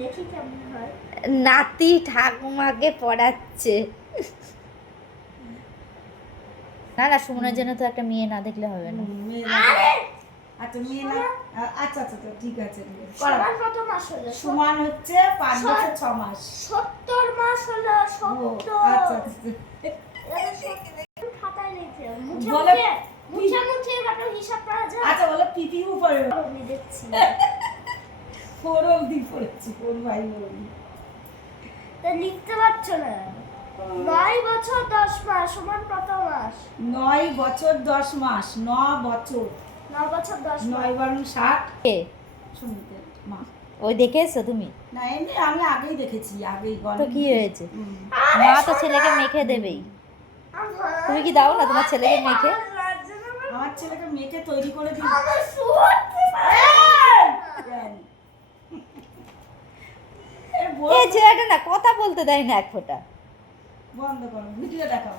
দেখি কেমন হয়। নাতি ঠাকুমাকে পড়াচ্ছে। না না, সুমনের জন্য তো একটা মেয়ে না দেখলে হবে না। আচ্ছা মেয়ে না, আচ্ছা আচ্ছা ঠিক আছে। সমান কত মাস হলো? সমান হচ্ছে 5 বছর 6 মাস। 70 মাস হলো। 70। আচ্ছা খাতায় লিখে বলে মুছে কত হিসাব করা যায়। আচ্ছা বলো পিপি উপরে আমি দেখছি 4 অবধি পড়েছি, 4 ভাই বলি তা লিখতে পারছো না। 9 বছর 10 মাস সমান কত মাস? 9 বছর 10 মাস। 9 বছর 9 বছর 10 মাস। 9 বার 60। কে? শুনতে মা ওই দেখে এসছো তুমি? না এমনি আমি আগেই দেখেছি, আগেই গল্প। তো কি হয়েছে? মা তো ছেলেকে মেখে দেবেই। তুমি কি দাও না তোমার ছেলেকে মেখে? আমার ছেলেকে মেখে তৈরি করে দিই। এই ছেলেটা না কথা বলতে দেয় না এক ফোঁটা। বন্ধ করো, ভিডিও দেখাও।